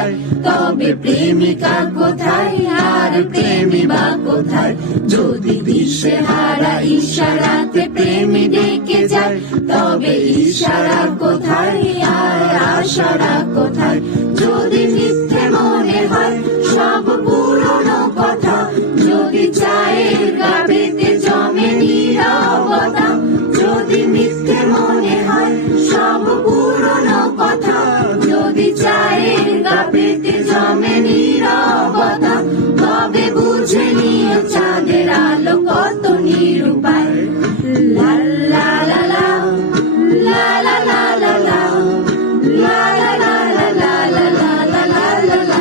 যায়, তবে প্রেমিকা কোথায় আর প্রেমী বা কোথায়? যদি দিশেহারা ইশারাতে প্রেমী ডেকে যায়, তবে ইশারা কোথায় আর আশারা কোথায়? যদি মিথ্যে মনে হয় সব পুরনো কথা, যদি চায়ের কাপেতে জমে নীরবতা, যদি মিথ্যে মনে হয় সব পুরনো কথা, যদি চায়ের কাপেতে জমে নীরবতা, তবে বুঝে